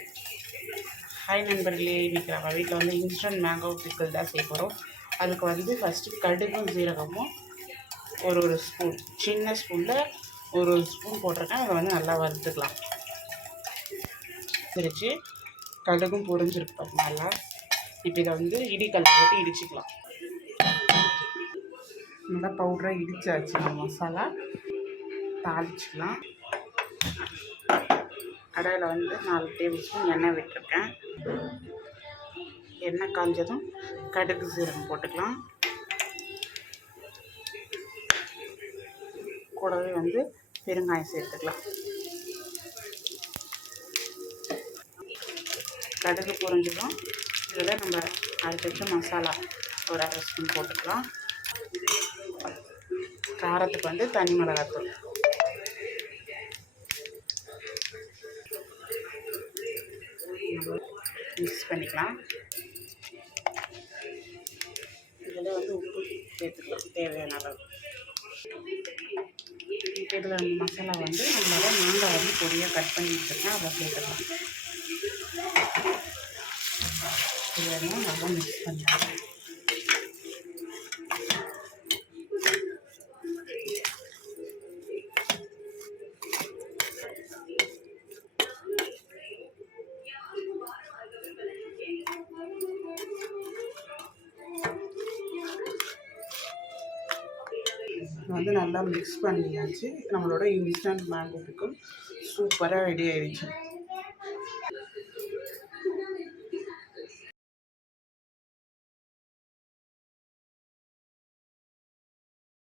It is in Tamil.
ஹாய் நண்பர்களே, இன்றைக்கி நம்ம வீட்டில் வந்து இன்ஸ்டன்ட் மேங்கோ பிக்கிள் தான் செய்ய போகிறோம். அதுக்கு வந்து ஃபஸ்ட்டு கடுகும் ஜீரகமும் ஒரு ஸ்பூன், சின்ன ஸ்பூனில் ஒரு ஸ்பூன் போட்டிருக்கேன். அதை வந்து நல்லா வறுத்துக்கலாம். பிரித்து கடுகும் பொரிஞ்சிருக்கு நல்லா. இப்போ இதை வந்து இடிக்கல்ல போட்டு இடிச்சிக்கலாம். நல்லா பவுடராக இடிச்சாச்சு. மசாலா தாளிச்சிக்கலாம். கடாயில் வந்து 4 டேபிள் ஸ்பூன் எண்ணெய் விட்டுருக்கேன். எண்ணெய் காஞ்சதும் கடுகு சீரகம் போட்டுக்கலாம். கூடவே வந்து பெருங்காயம் சேர்த்துக்கலாம். கடுகு பொரிஞ்சதும் இதில் நம்ம அரைச்சி வச்ச மசாலா ஒரு 1/2 ஸ்பூன் போட்டுக்கலாம். காரத்துக்கு வந்து தனி மிளகாத்தூள், மிக்ஸ் பண்ணிக்கலாம். இதில் வந்து உப்பு சேர்த்துக்கலாம் தேவையான அளவு. இப்போ இதில் மசாலா வந்து நம்மளோட மாங்காய் வந்து பொடியாக கட் பண்ணி வச்சுருக்கேன், அதை சேர்த்துக்கலாம். இதெல்லாம் நல்லா மிக்ஸ் பண்ணிக்கலாம். வந்து நல்லா மிக்ஸ் பண்ணியாச்சு. நம்மளோட இன்ஸ்டன்ட் மேங்கோ பிக்கிள் சூப்பராக ரெடி ஆயிடுச்சு.